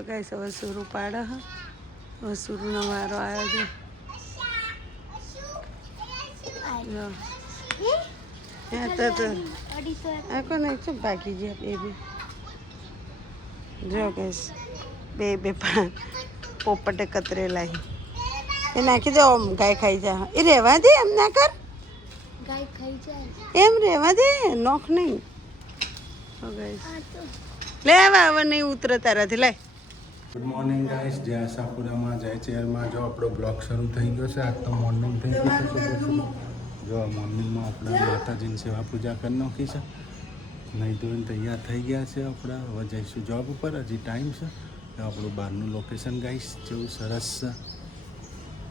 તો ગાઈસ હવે સુરું પાડે હ હવે સુરુંનો વારો આવ્યો છે આ કોને શું ભાગી ગયા બે જો ગાઈસ બે પોપટે કતરેલા એ નાખી દે ઓમ ગાય ખાઈ જા એ રહેવા દે એમ ના કર ગાય ખાઈ જાય એમ રહેવા દે નોખ નહીં લે હવે નહીં ઉતરે તારાથી લે ગુડ મોર્નિંગ ગાઈસ જય આશાપુરામાં જય ચેરમાં જો આપણો બ્લોગ શરૂ થઈ ગયો છે આજ તો મોર્નિંગ થઈ ગયું છે જો મોર્નિંગમાં આપણે માતાજીની સેવા પૂજા કરી નાખી છે નહીં ધોઈને તૈયાર થઈ ગયા છે આપણે હવે જઈશું જોબ ઉપર હજી ટાઈમ છે તો આપણું બહારનું લોકેશન ગાઈસ જેવું સરસ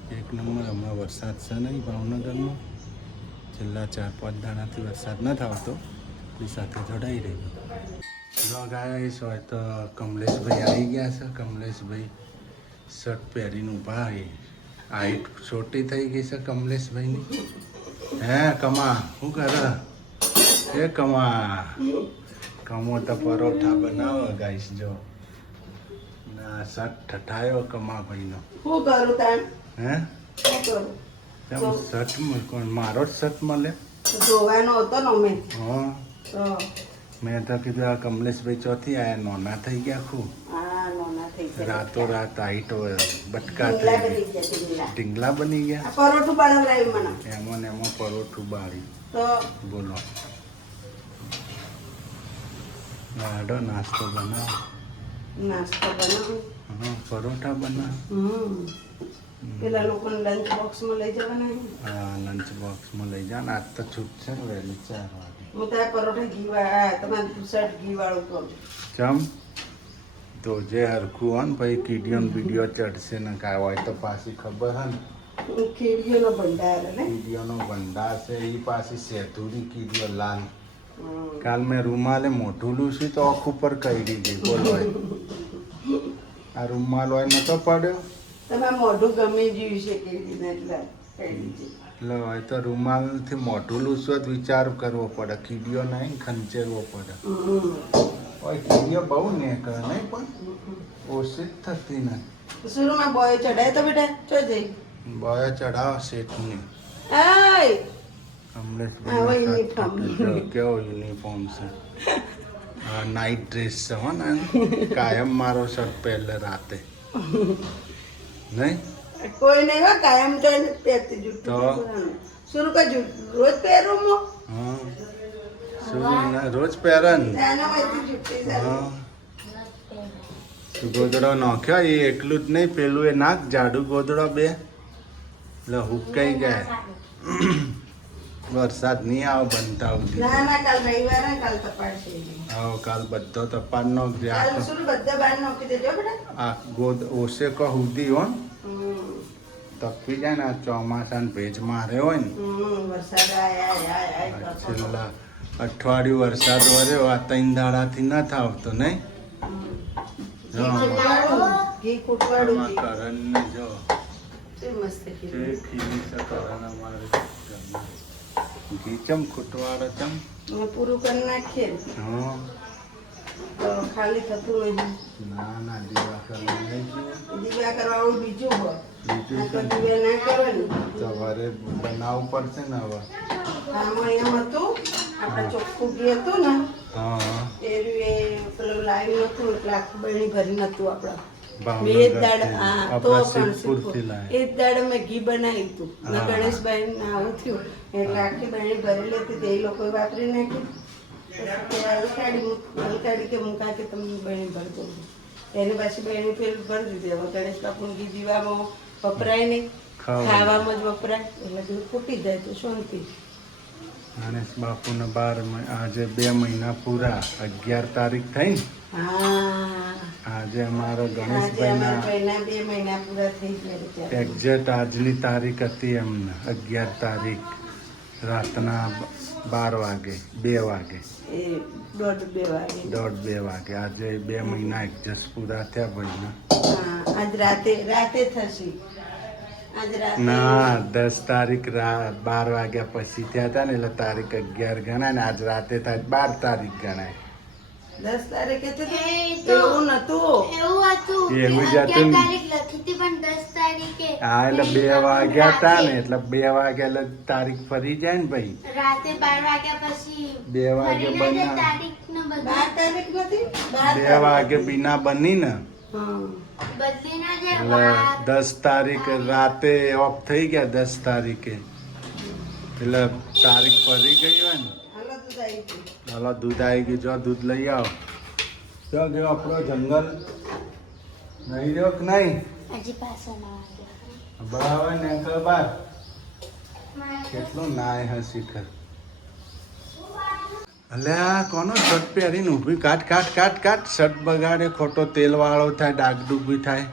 છે એક નંબર હમણાં વરસાદ છે નહીં ભાવનગરમાં છેલ્લા 4-5 દાડાથી વરસાદ નથી આવતો એ સાથે જોડાઈ રહ્યો જો ગાઈસ હોય તો કમલેશભાઈ આવી ગયા છે કમલેશભાઈ શર્ટ પહેરીને ઊભા હાઈટ છોટી થઈ ગઈ છે કમલેશભાઈની હે કમા શું કરે એ કમો તો પરોઠા બનાવો ગાઈસ જો ના શર્ટ ઠઠાયો કમા ભાઈનો શું કરું તાણ હે શું કરું તેમ શર્ટ કોણ મારો જ શર્ટ મળે જોવાનો હતો ને અમે હા તો મેં તો કીધું આ કમલેશભાઈ ચોથી આયા નોના થઈ ગયા ખૂબ આ નોના થઈ ગયા રાતો રાત હાઈટ બટકા ઢીંગલા થઈ બની ગયા ઢીંગલા. ઢીંગલા બની ગયા આ પરોઠું બનાવડાવ્યું મને એમાં ને એમાં પરોઠું બાળી તો બોલો લાડો નાસ્તો બનાવ નાસ્તો બનાવું હા પરોઠા બનાવ પેલા લોકોને લંચ બોક્સમાં લઈ જવાના છે. હા લંચ બોક્સમાં લઈ જા ને આજ તો છૂટ છે ને વહેલી 4 વાગે હું તો આ પરોઠા ઘી વાળા તમારે શર્ટ ઘી વાળું તો ચમ તો જે હરખું હોય ને પછી કીડીઓ વિડીયો ચડશે ને કાંઈ હોય તો પાછી ખબર હે ને ખીડીઓનો ભંડાર ને કીડીઓનો ભંડાર છે એ પાછી સેતુરી કીડીઓ લાલ કાલ મેં રૂમાલે મોઢું લૂસી તો આંખ ઉપર કઈડી ગઈ બોલો આ રૂમાલ હોય નતો પડ્યો તમારે મોઢું ગમે જીવ્યું છે કેવી એટલે કઈ રીતે એટલે હોય તો રૂમાલથી મોઢું લૂસવો જ વિચાર કરવો પડે કીડીઓ નહીં ખંચેરવો પડે હોય કીડીઓ બહુ ને કરે નહીં પણ ઓછી જ થતી નહીં શુરુમાં બોય ચડાય તો બેટા ચો જઈ બોય ચડાવો શેઠની આય કમલેશભાઈ કેવો યુનિફોર્મ છે નાઇટ ડ્રેસ છે હો ને કાયમ મારો શર્ટ પહેલે રાતે નહીં કોઈ નહીં હો કાયમ તો એને પહેરતી તો? જૂઠું શુરુ કા જૂઠ રોજ પહેરું મો હા શું રોજ પહેરન એના માંથી જૂઠી હા ગોદડો નાખ્યો એ એકલું જ નહીં પેલું એ નાખ જાડુ ગોદડો બે એટલે હુકાઈ જાય વરસાદ નહીં આવ બનતા સુધી ના ના કાલ રવિવાર ને કાલ તપાડશે આવો કાલ બધો તપાન નો કાલ શુરુ બધા બહાર નાખી દેજો બેટા આ ગોદ ઓસે કો હુદી હો તપી જાય ને આ ચોમાસા ને ભેજ મારે હોય ને વરસાદ આય છેલ્લા અઠવાડિયું વરસાદ વર્યો આ 3 દાડાથી નથી આવતો નહીં ઘી કૂટવાડું ઘી કરણ ને જો શું મસ્ત જે ખીરું ખીલી છે કરણ અમારે ઘી ચમ ખૂટવાડે ચમ અમે પૂરું કરી નાખીએ ને, હા તો ખાલી થતું નહીં ના ના દીવા કરવા નહીં જોઈએ. દીવા કરવાનું બીજું હોય બીજું આ તો છે દીવા ના કરો ને સવારે બનાવવું પડશે ને હવે આમાં એમ હતું આપણે ચોખ્ખું ઘી હતું ને હા એ પેલું લાવ્યું નતું એટલે આખું બહેણી ભરી નતું આપણા ભાવનગર એ જ દાડે હા તો આપણા પણ સિદ્ધપુરથી લાવ્યા. એ જ દાડે મેં ઘી બનાવ્યું હતું ને હા. ગણેશભાઈ ને આવું થયું એટલે આખી બહેણી ભરેલી હતી તે એ લોકોએ વાપરી નાખી પછી તે હલકાડી કે મૂકા કે તમને બહેણી ભરી દઉં એની પાછી બહેણી પેલું ભરી દીધી હવે ગણેશ બાપુનું ઘી દીવામાં વપરાય નહીં ખાવામાં જ વપરાય એટલે બધું ફૂટી જાય તો શાંતિ ગણેશ બાપુને 12 આજે 2 મહિના પૂરા 11 તારીખ થઈ ને હા આજે અમારા આજે ગણેશભાઈના અમારા ભાઈના 2 મહિના પૂરા થઈ ગયા ત્યારે એક્ઝેક્ટ આજની તારીખ હતી એમને 11 તારીખ રાતના 12 વાગે 2 વાગે એ 1:30-2 વાગે 1:30-2 વાગે આજે 2 મહિના એક્ઝેક્ટ પૂરા થયા ભાઈના હા આજ રાતે થશે આજ રાતે ના 10 તારીખ 12 વાગ્યા પછી થયા હતા ને એટલે તારીખ 11 ગણાય ને આજ રાતે થાય 12 તારીખ ગણાય 10 તારીખે તો એ તો- એવું નતું. એવું હતું કે એવું જ 11 હતું ને. તારીખ લખી હતી પણ 10 તારીખે હા એટલે 2 વાગ્યા હતા ને એટલે 2 વાગ્યા એટલે તારીખ ફરી જાય ને ભાઈ. રાતે 12 વાગ્યા પછી 2 વાગે ફરીને જે બના તારીખને 12 બધું તારીખ નથી 2 વાગે બીના બની ને હા બદલીને જે એટલે 10 તારીખ રાતે ઓફ થઈ ગયા 10 તારીખે એટલે તારીખ ફરી ગઈ હોય ને. હાલો તો જાય છે. ચાલો દૂધ આવી ગયું, જો દૂધ લઈ આવો. જો ગયો આપણો જંગલ નહીં રહ્યો કે નહીં હજી પાછો ના વાગ્યા બરાબર ને અંકલ બાર કેટલું નાય હે શિખર. અલ્યા કોનો શર્ટ પહેરીને ઊભી કાટ શર્ટ બગાડે, ખોટો તેલ વાળો થાય, ડાગ ડૂબી થાય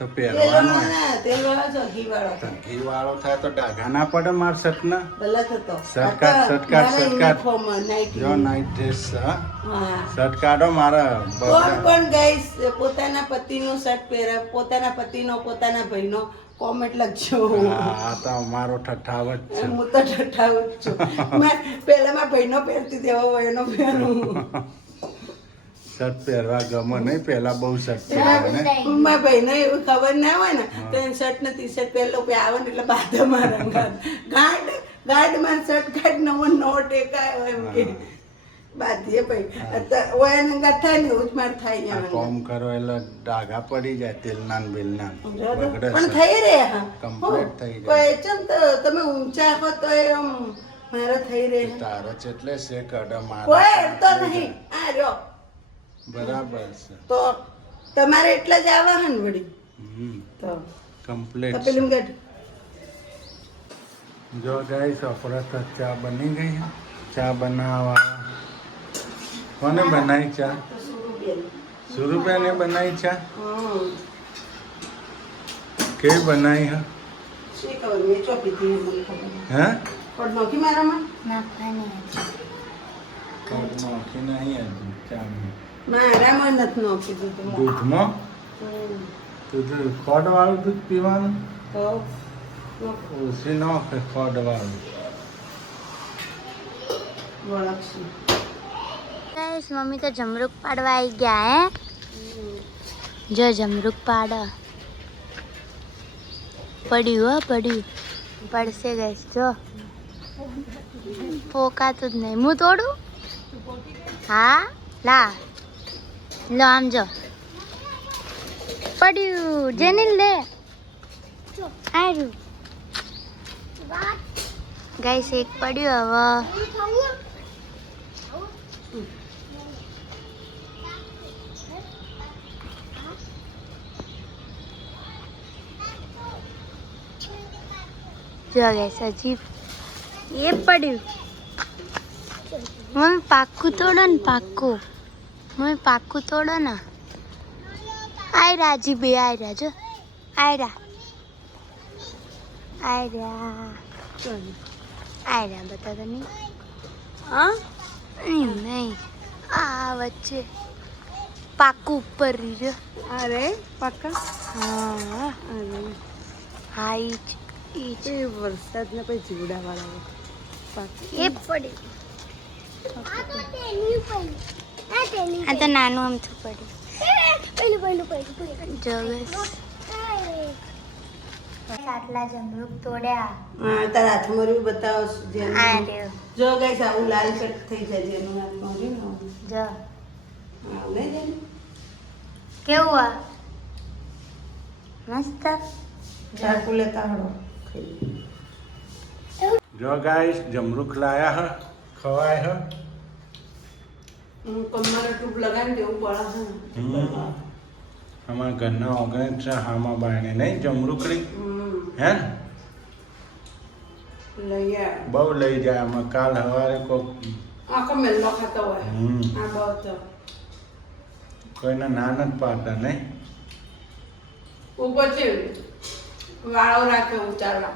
તો પહેરવાનો તેલ વાળો છો ઘી વાળો છો? ઘી વાળો થાય તો ડાઘા ના પડે માર શર્ટ ના. ગલત હતો. શર્ટ કાઢ. નાઈટી. જો નાઈટ ડ્રેસ હા હા શર્ટ કાઢો મારા કોણ કોણ ગાઈસ પોતાના પતિનો શર્ટ પહેરે, પોતાના પતિનો પોતાના ભાઈનો કોમેન્ટ લખજો. હા તો અમારો ઠઠાવત છે. હું તો ઠઠાવું જ છું. મેં પહેલા મારા ભાઈનો પહેરતી હતી, હવે ભાઈનો પહેરું. શર્ટ પહેરવા ગમે નહીં, પહેલા બહુ શર્ટ પહેરવા ને. મારા ભાઈને એવું ખબર ના હોય ને તો એને શર્ટ ને ટી શર્ટ પહેરલો આવે ને એટલે બાધા મારા ગાઢ માં શર્ટ કાઢ નવો ટેકાયો એમ કે બાધીએ ભાઈ ઓય થાય ને એવું જ મારે થાય આ કોમ કરો એટલે ડાઘા પડી જાય તેલના ને બેલના બગડે પણ થઈ રહે હા કમ્પ્લીટ થઈ જાય. કોઈ ચમ તો તમે ઊંચા હો તો એમ મારા થઈ રહે તારો છે એટલે છે કડા કોઈ અડતો નહીં આ રહ્યો બરાબર છે તો તમારે એટલા જ આવા હે ને વળી તો કમ્પ્લીટ પેલું ગેટ જો ગાઈસ આપણે તો ચા બની ગઈ છે. ચા બનાવવા કોને બનાવી ચા? સુરુબેને બનાવી ચા. કેવી બનાવી હે? શી ખબર મેં ચોપી હતી મને ખબર હે પણ નોખી મારામાં નાખવાની નોખી નહીં હજુ ચામાં. મારામાં નથી નોખી દીધું દૂધમાં દૂધ ખોડ વાળું દૂધ પીવાનું. તો ઓછી નોખે ખોડ વાળું. વળગશું ગાઈસ મમ્મી તો જમરૂક પાડવા આવી ગયા હે જો જમરૂક પાડ પડ્યું પડશે ગાઈસ જો પોકાતું જ નહીં. હું તોડું? હા લા લો આમ જો પડ્યું જેની લે આર્યું ગાઈસ એક પડ્યું હવે જો ગાઈસ હજી એ પડ્યું. મમ્મી પાક્કું તોડો ને પાક્કું. મમ્મી પાક્કું તોડો ને. આયરા હજી બે આયરા જો આયરા બતા તો નહીં હા નહીં આ વચ્ચે પાક્કું ઉપર રહ્યો. અરે પાકા હા અરે હા ઈ જ એ વરસાદ ને પછી જીવડા વાળા પાકા એ પડે આ તો નાનું આમથું પડ્યું. જો આટલા જમરૂક તોડ્યા. હા તારા હાથમાં રહ્યું બતાવો જેનું. આ રહ્યો જો ગાઈસ આવું લાલ પેટ થઈ જાય જેનું હાથમાં રહ્યું ને જો આવું નહીં જાય ને. કેવું આ મસ્ત. ચાકુ લેતા હળો જો ગાઈસ જમરૂખ લાયા હ ખવાય હ. કમરે ટૂપ લગાવી દેવું પડે છે ને. અમારા ઘરના ઓગણ છે હામાં બાયણે નહીં જમરૂખડી હમ. હે લઈ આવ. બહુ લઈ જાય આમાં. કાલ સવારે કોક આખો મેલ્લો ખાતો હોય આ બહુ તો કોઈને ના નથી પાડતા નહીં. ઉભો છે વાળો રાખે ઉતારવા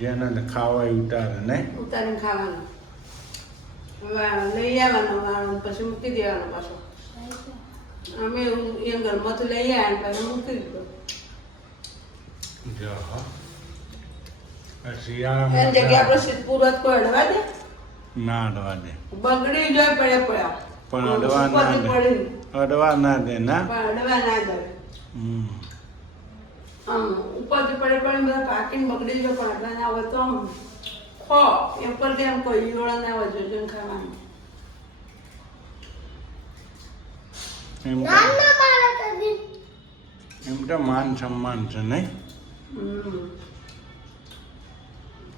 જેને ખાવા ઉતારે નહીં. ઉતારીને ખાવાનું લઈ આવવાનો વાળો પછી મૂકી દેવાનો પાછો. અમે એ ઘરમાંથી લઈ આવ્યા પછી મૂકી દીધો. જો હો. આ એની શિયાળામાં જગ્યાએ આપણે સિદ્ધપુર કોઈ અડવા દે ના અડવા દે. બગડી જાય પડ્યા પણ અડવા ના ઉપરથી દે પડીને. અડવા ના દે ના પણ અડવા ના દે. હમ આમ ઉપરથી પડે બધા પાકીને બગડી જાય પણ અડવા ના હોય તો આમ ખો એ ઉપરથી આમ કોઈ ઈયળો ના હોય જોજો ને ખાવાનું. એમ તો માન સન્માન છે નહીં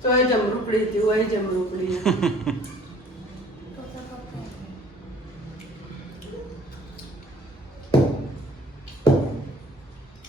તો એ જમરૂકડી હતી હોય જમરૂકડી